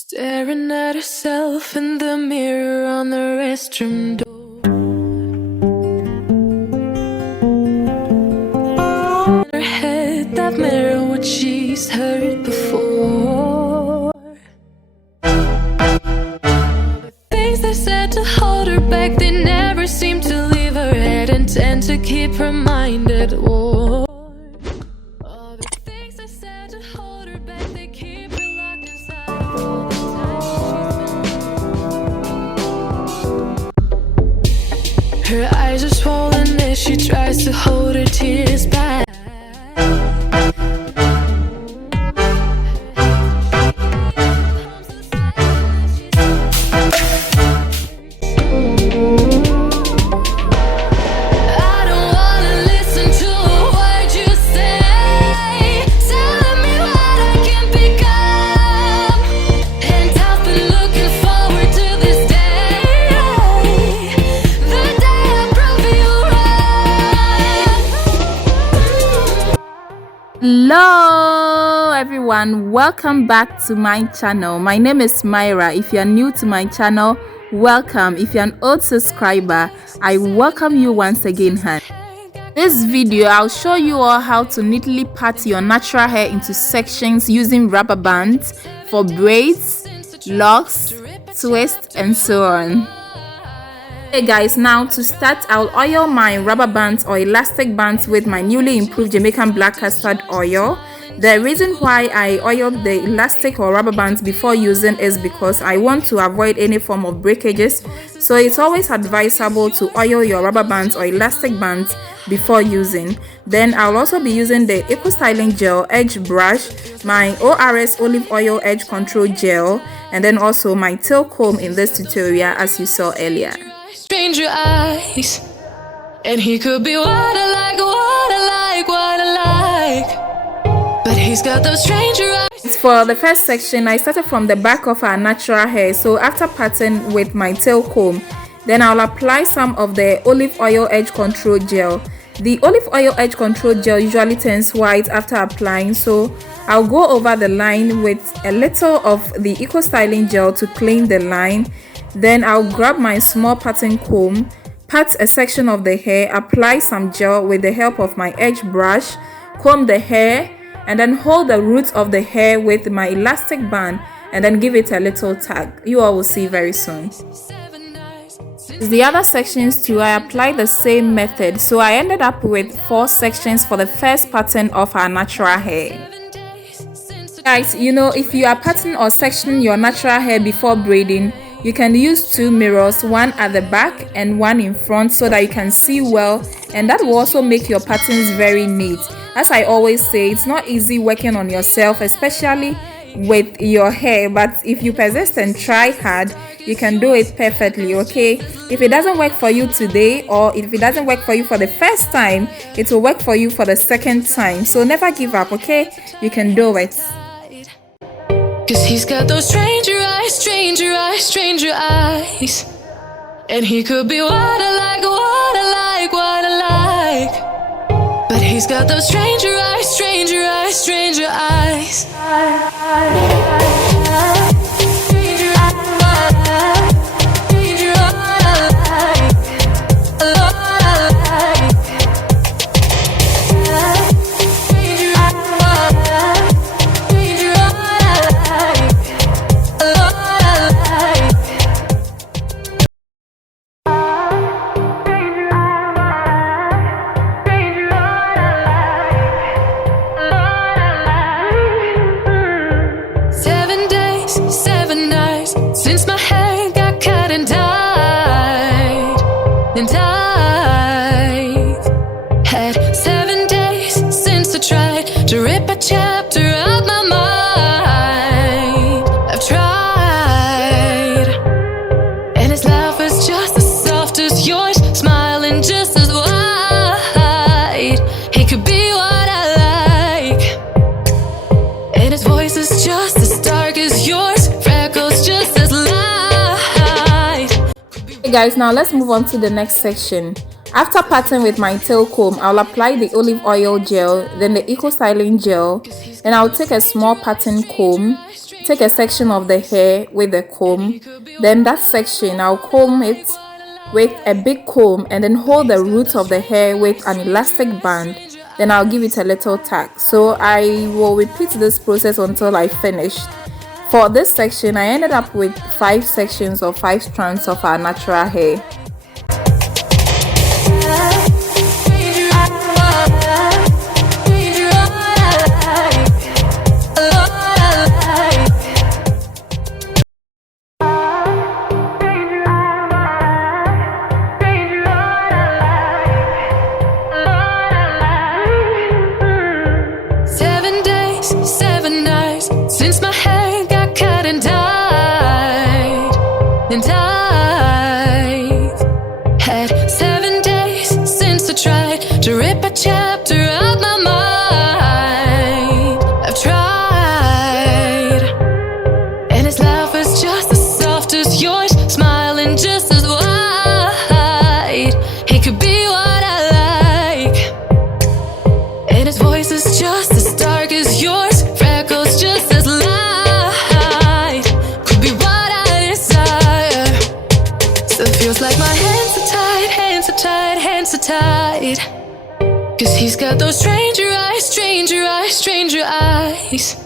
Staring at herself in the mirror on the restroom door. In her head, that mirror, what she's heard before. The things they said to hold her back, they never seem to leave her head and tend to keep her mind at war. All the things they said to hold her back, they keep her locked inside all the time she's been. Her eyes are swollen as she tries to hold her tears back. Hello everyone, welcome back to my channel. My name is Myra. If you are new to my channel, welcome. If you're an old subscriber, I welcome you once again. This video I'll show you all how to neatly part your natural hair into sections using rubber bands for braids, locks, twists, and so on. Hey guys, now to start, I'll oil my rubber bands or elastic bands with my newly improved Jamaican black custard oil. The reason why I oil the elastic or rubber bands before using is because I want to avoid any form of breakages. So it's always advisable to oil your rubber bands or elastic bands before using. Then I'll also be using the Eco Styling Gel Edge Brush, my ORS Olive Oil Edge Control Gel, and then also my tail comb in this tutorial as you saw earlier. Stranger eyes, and he could be what I like, but he's got those stranger eyes. For the first section, I started from the back of our natural hair. So after parting with my tail comb, then I'll apply some of the olive oil edge control gel. The olive oil edge control gel usually turns white after applying, so I'll go over the line with a little of the Eco Styling Gel to clean the line. Then I'll grab my small parting comb, part a section of the hair, apply some gel with the help of my edge brush, comb the hair, and then hold the roots of the hair with my elastic band and then give it a little tug. You all will see very soon. The other sections too, I applied the same method, so I ended up with 4 sections for the first pattern of our natural hair. Guys, you know, if you are parting or sectioning your natural hair before braiding, you can use 2 mirrors, one at the back and one in front, so that you can see well, and that will also make your patterns very neat. As I always say, it's not easy working on yourself, especially with your hair, but if you persist and try hard, you can do it perfectly. Okay, if it doesn't work for you today, or if it doesn't work for you for the first time, it will work for you for the second time. So never give up. Okay, you can do it. 'Cause he's got those stranger eyes, stranger eyes, stranger eyes, and he could be what I like, but he's got those stranger eyes, stranger eyes, stranger eyes. Since my hair got cut and dyed, had 7 days since I tried to rip a chapter out my mind. I've tried, and his laugh is just as soft as yours, smiling just as wide. He could be what I like, and his voice is just as dark as yours, freckles just as light. Hey guys, now let's move on to the next section. After parting with my tail comb, I'll apply the olive oil gel, then the Eco Styling Gel, and I'll take a small parting comb, take a section of the hair with the comb, then that section I'll comb it with a big comb and then hold the roots of the hair with an elastic band. Then I'll give it a little tag. So I will repeat this process until I finish. For this section, I ended up with 5 sections or 5 strands of our natural hair. Since my hair got cut and dyed, and I've had 7 days since I tried to rip a chapter out my mind. I've tried, and his laugh is just as soft as yours, smiling just as wide. He could be what I like, and his voice is just as dark as yours, freckles just as light. Could be what I desire. Still feels like my hands are tied, hands are tied, hands are tied. Cause he's got those stranger eyes, stranger eyes, stranger eyes.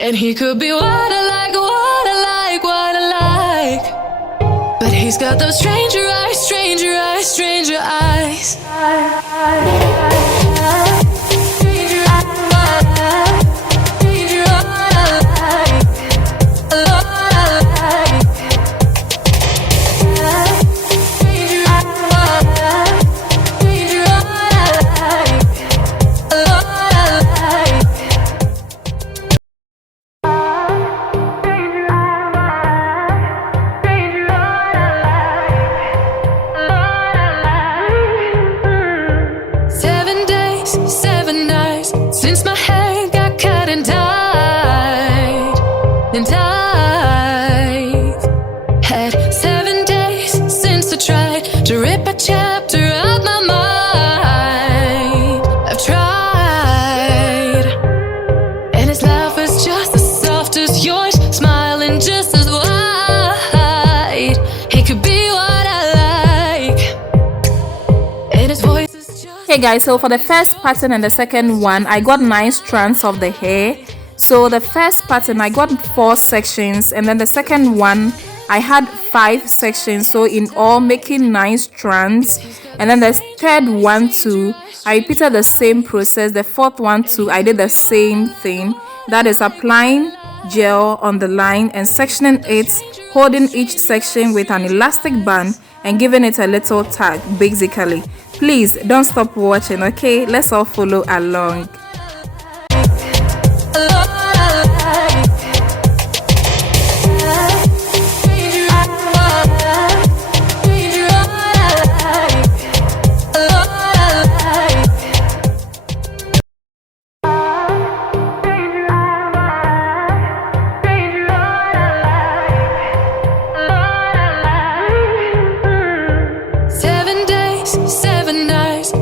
And he could be what I like, what I like, what I like. But he's got those stranger eyes, stranger eyes, stranger eyes. Since my hair got cut and dyed, and I've had 7 days since I tried to rip a chapter out my mind. I've tried, and his laugh is just as soft as yours, smiling just as wide. He could be what I like, and his voice is just... Hey guys, so for the first pattern and the second one, I got 9 strands of the hair. So the first pattern I got 4 sections, and then the second one I had 5 sections, so in all making 9 strands. And then the third one too, I repeated the same process. The fourth one too, I did the same thing, that is applying gel on the line and sectioning it, holding each section with an elastic band and giving it a little tag basically. Please don't stop watching, okay? Let's all follow along.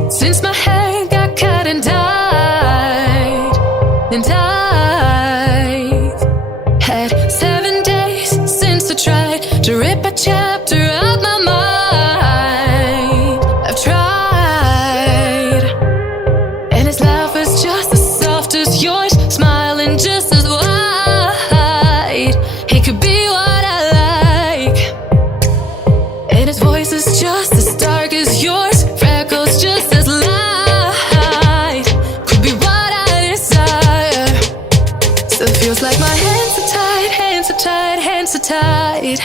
Since my hair got cut and dyed, and I've had 7 days since I tried to rip a chapter out my mind. I've tried, and his laugh is just as soft as yours, smiling just as wide. He could be what I like, and his voice is just as dark as yours, freckles just as light. Could be what I desire. Still feels like my hands are tied, hands are tied, hands are tied.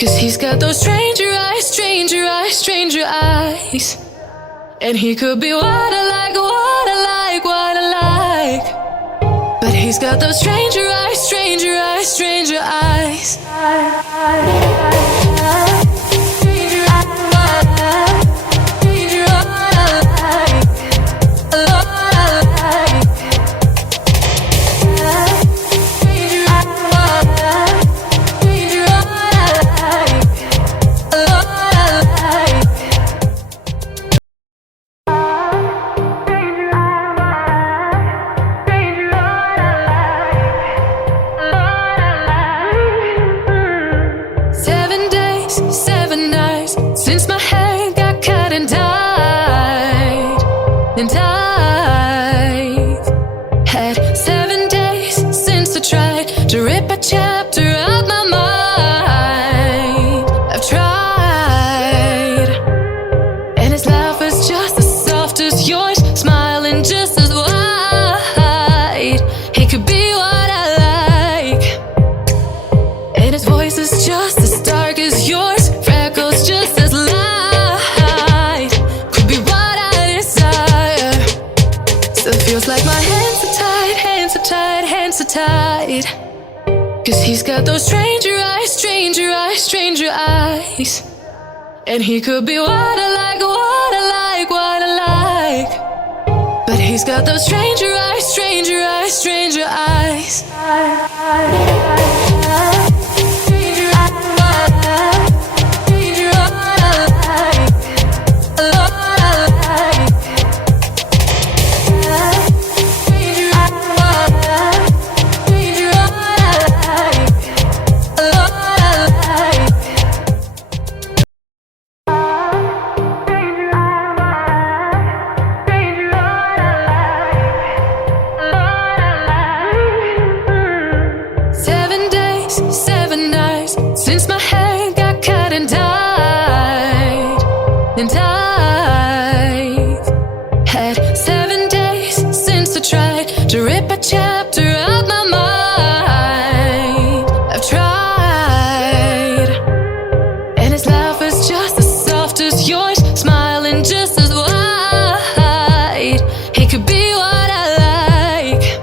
Cause he's got those stranger eyes, stranger eyes, stranger eyes. And he could be what I like, what I like, what I like. But he's got those stranger eyes, stranger eyes, stranger eyes. is just as dark as yours, freckles just as light. Could be what I desire. Still feels like my hands are tied, hands are tied, hands are tied. Cause he's got those stranger eyes, stranger eyes, stranger eyes. And he could be what I like, what I like, what I like. But he's got those stranger eyes, stranger eyes, stranger eyes. Since my hair got cut and dyed, and I've had 7 days since I tried to rip a chapter out my mind. I've tried, and his laugh is just as soft as yours, smiling just as wide. He could be what I like,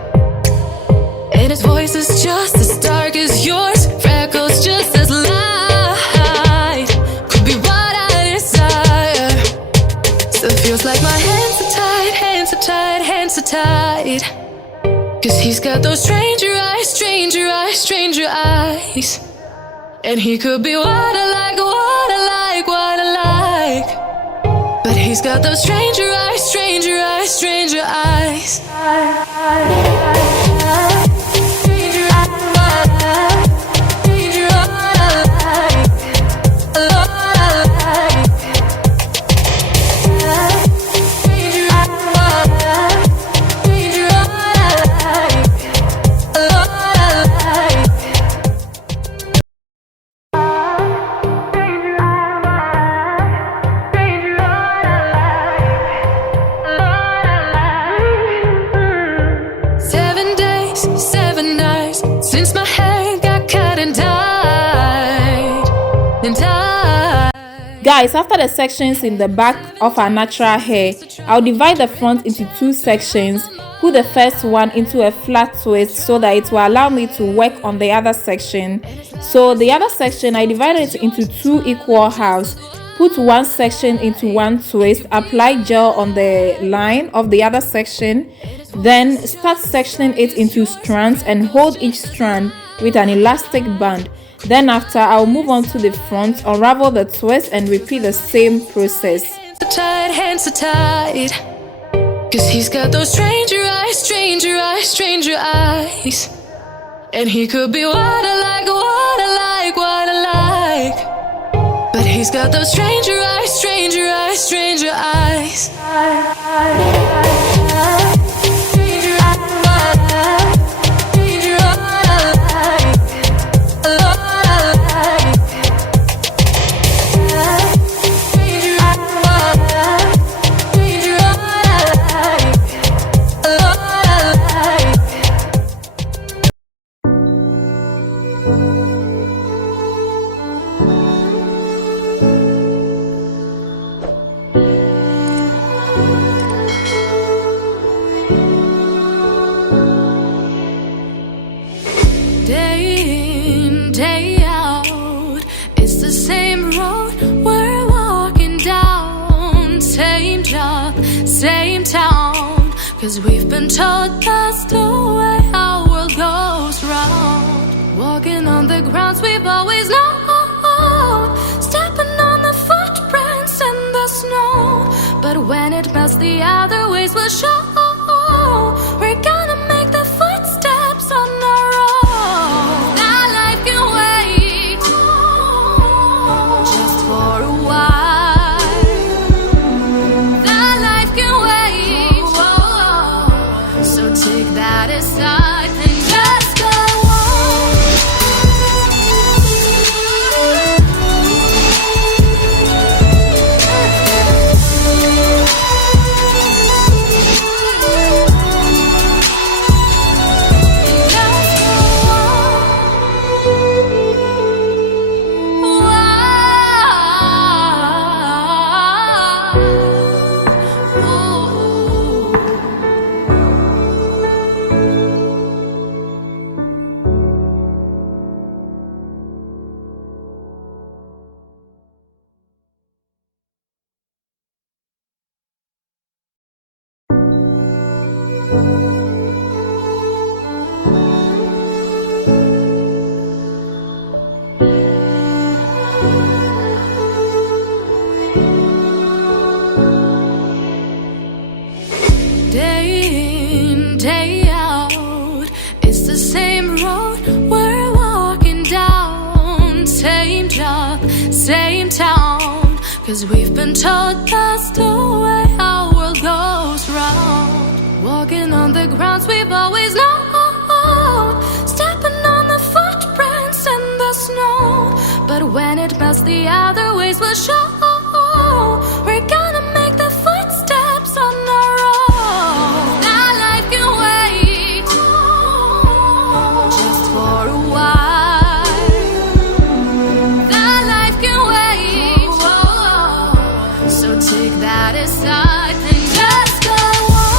and his voice is just as dark as yours, freckles just as light. Could be what I desire. Still feels like my hands are tied, hands are tied, hands are tied. Cause he's got those stranger eyes, stranger eyes, stranger eyes. And he could be what I like, what I like, what I like. But he's got those stranger eyes, stranger eyes, stranger eyes. Since my hair got cut and dyed, and dyed. Guys, after the sections in the back of our natural hair, I'll divide the front into 2 sections, put the first one into a flat twist so that it will allow me to work on the other section. So the other section, I divided it into 2 equal halves, put one section into one twist, apply gel on the line of the other section, then start sectioning it into strands and hold each strand with an elastic band. Then after, I'll move on to the front, unravel the twist and repeat the same process. Hands are tied, cause he's got those stranger eyes, stranger eyes, stranger eyes. And he could be what I like, what I like, what I like. But he's got those stranger eyes, stranger eyes, stranger eyes. Same town, cause we've been told that's the way our world goes round. Walking on the grounds we've always known, stepping on the footprints in the snow. But when it melts, the other ways will show. We're gonna make the footsteps on our own. That life can wait, just for a while. Take that aside and just go on. 'cause we've been told that's the way our world goes round. Walking on the grounds we've always known, stepping on the footprints in the snow. But when it melts, the other ways will show. We're gonna make the footsteps on our own. Now life can wait just for a while. Now life can wait, so take that aside and just go on.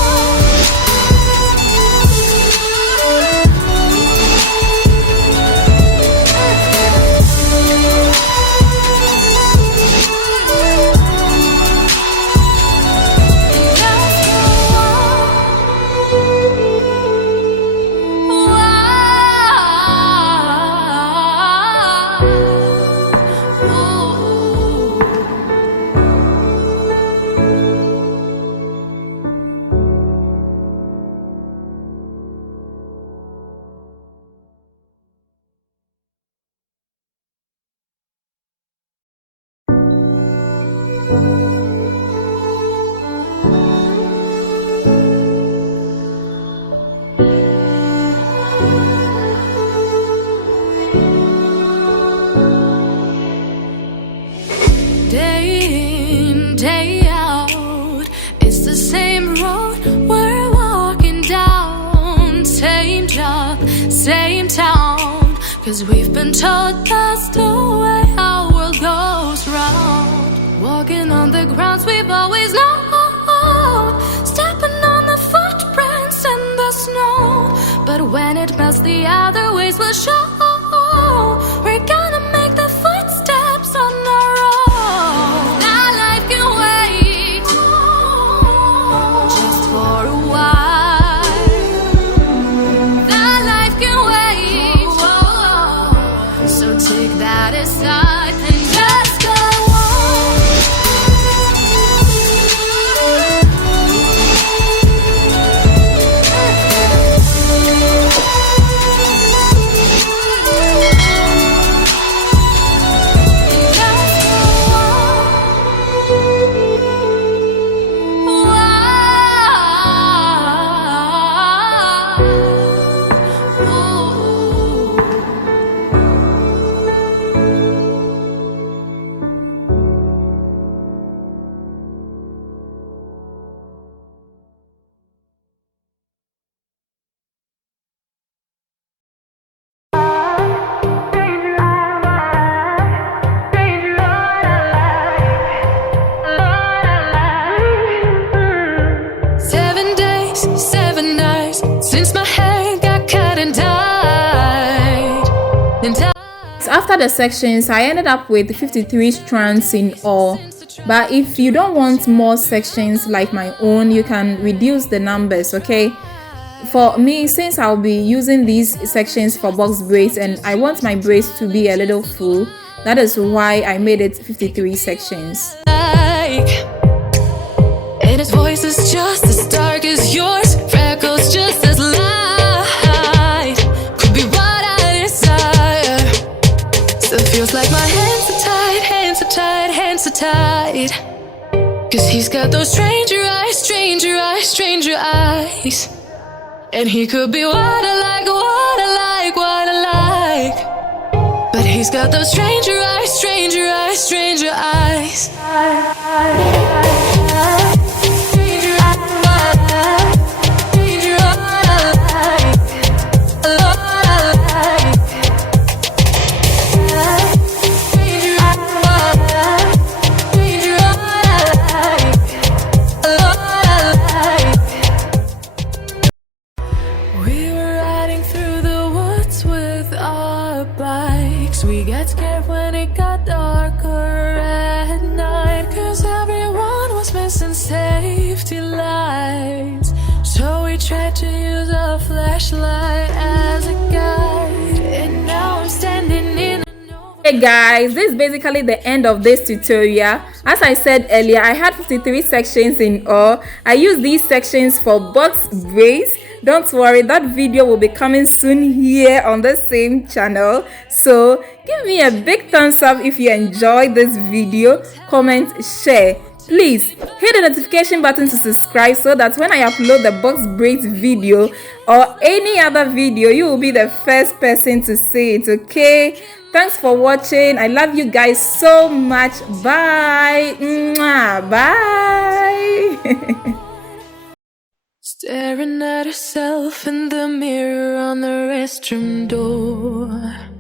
Day in, day out, it's the same road we're walking down. Same job, same town, 'cause we've been told that's the way our world goes round. Walking on the grounds we've always known, stepping on the footprints in the snow. But when it melts, the other ways will show. We're gonna make the footsteps on our own. Now life can wait just for a while. Now life can wait, so take that aside and just go on. After the sections, I ended up with 53 strands in all. But if you don't want more sections like my own, you can reduce the numbers, okay? For me, since I'll be using these sections for box braids and I want my braids to be a little full, that is why I made it 53 sections. And his voice is just as dark as yours, freckles just as light. Could be what I desire. Still feels like my hands are tied, hands are tied, hands are tied. 'Cause he's got those stranger eyes, stranger eyes, stranger eyes. And he could be what I like, what I like, what I like. But he's got those stranger eyes, stranger eyes, stranger eyes. We got scared when it got darker at night, 'cause everyone was missing safety lights. So we tried to use a flashlight as a guide, and now I'm standing in. Hey guys, this is basically the end of this tutorial. As I said earlier, I had 53 sections in all. I used these sections for box braids, don't worry, that video will be coming soon here on the same channel. So give me a big thumbs up if you enjoyed this video, comment, share. Please hit the notification button to subscribe so that when I upload the box braids video or any other video, you will be the first person to see it. Okay, thanks for watching. I love you guys so much. Bye. Mwah. Bye. Staring at herself in the mirror on the restroom door.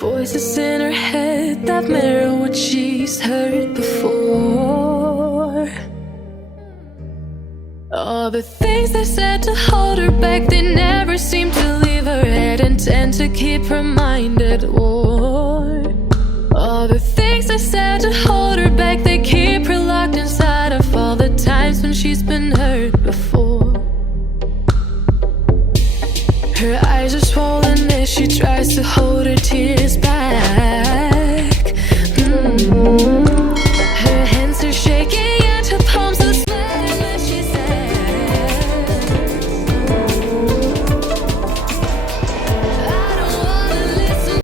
Voices in her head that mirror what she's heard before. All the things they said to hold her back, they never seem to leave her head and tend to keep her mind at war. All the things they said to hold her back, they keep her locked inside of all the times when she's been hurt before. Her eyes are swollen as she tries